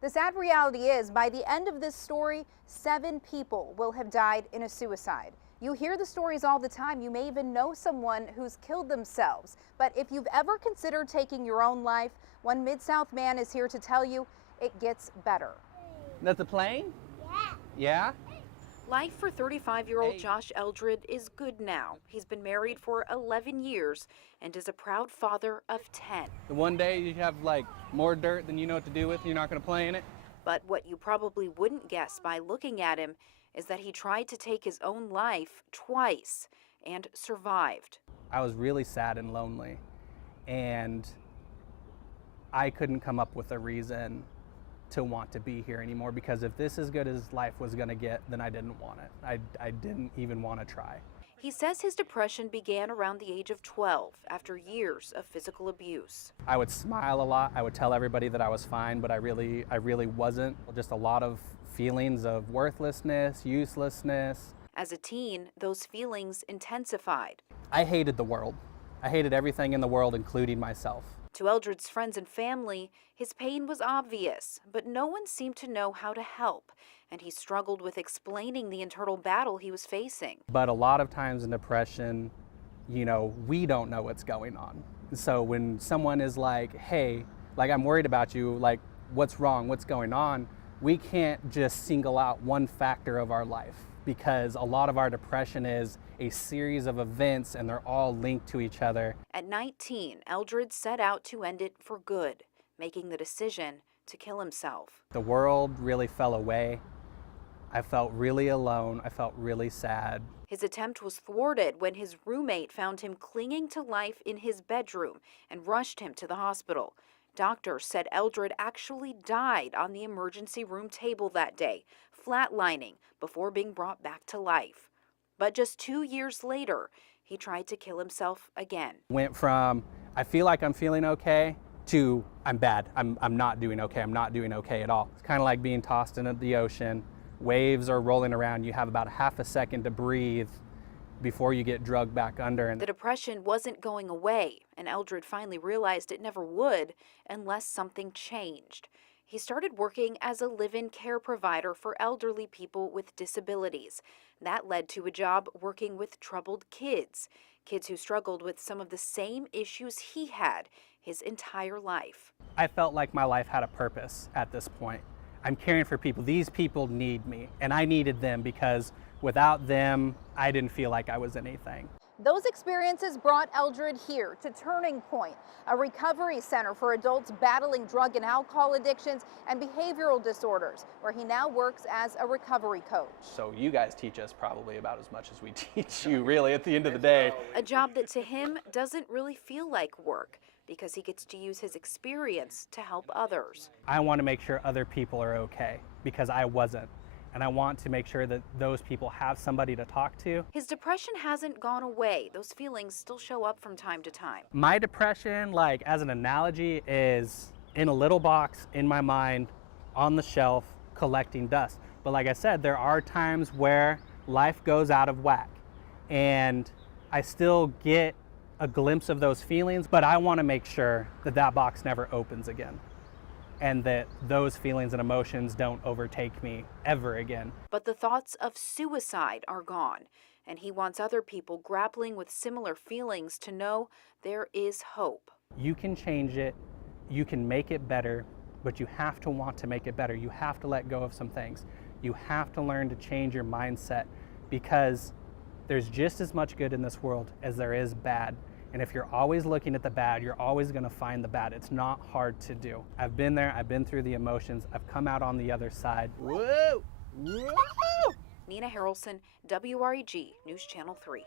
The sad reality is, by the end of this story, 7 people will have died in a suicide. You hear the stories all the time. You may even know someone who's killed themselves. But if you've ever considered taking your own life, one Mid-South man is here to tell you it gets better. That's a plane? Yeah. Yeah? Life for 35-year-old Josh Eldred is good now. He's been married for 11 years and is a proud father of 10. The one day you have like more dirt than you know what to do with, and you're not going to play in it. But what you probably wouldn't guess by looking at him is that he tried to take his own life twice and survived. I was really sad and lonely, and I couldn't come up with a reason to want to be here anymore, because if this is as good as life was going to get, then I didn't want it. I didn't even want to try. He says his depression began around the age of 12 after years of physical abuse. I would smile a lot. I would tell everybody that I was fine, but I really wasn't. Just a lot of feelings of worthlessness, uselessness. As a teen, those feelings intensified. I hated the world. I hated everything in the world, including myself. To Eldred's friends and family, his pain was obvious, but no one seemed to know how to help, and he struggled with explaining the internal battle he was facing. But a lot of times in depression, we don't know what's going on. So when someone is like, hey, like, I'm worried about you, like, what's wrong, what's going on, we can't just single out one factor of our life, because a lot of our depression is a series of events and they're all linked to each other. At 19, Eldred set out to end it for good, making the decision to kill himself. The world really fell away. I felt really alone. I felt really sad. His attempt was thwarted when his roommate found him clinging to life in his bedroom and rushed him to the hospital. Doctors said Eldred actually died on the emergency room table that day, flatlining before being brought back to life. But just 2 years later, he tried to kill himself again. Went from, I feel like I'm feeling okay, to I'm bad. I'm not doing okay. I'm not doing okay at all. It's kind of like being tossed into the ocean. Waves are rolling around. You have about a half a second to breathe before you get drugged back under. The depression wasn't going away, and Eldred finally realized it never would unless something changed. He started working as a live-in care provider for elderly people with disabilities. That led to a job working with troubled kids who struggled with some of the same issues he had his entire life. I felt like my life had a purpose at this point. I'm caring for people. These people need me, and I needed them, because without them, I didn't feel like I was anything. Those experiences brought Eldred here to Turning Point, a recovery center for adults battling drug and alcohol addictions and behavioral disorders, where he now works as a recovery coach. So you guys teach us probably about as much as we teach you, really, at the end of the day. A job that to him doesn't really feel like work, because he gets to use his experience to help others. I want to make sure other people are okay, because I wasn't. And I want to make sure that those people have somebody to talk to. His depression hasn't gone away. Those feelings still show up from time to time. My depression, like as an analogy, is in a little box in my mind on the shelf collecting dust. But like I said, there are times where life goes out of whack, and I still get a glimpse of those feelings, but I want to make sure that that box never opens again, and that those feelings and emotions don't overtake me ever again. But the thoughts of suicide are gone, and he wants other people grappling with similar feelings to know there is hope. You can change it, you can make it better, but you have to want to make it better. You have to let go of some things. You have to learn to change your mindset, because there's just as much good in this world as there is bad. And if you're always looking at the bad, you're always going to find the bad. It's not hard to do. I've been there. I've been through the emotions. I've come out on the other side. Whoa! Whoa! Nina Harrelson, WREG News Channel 3.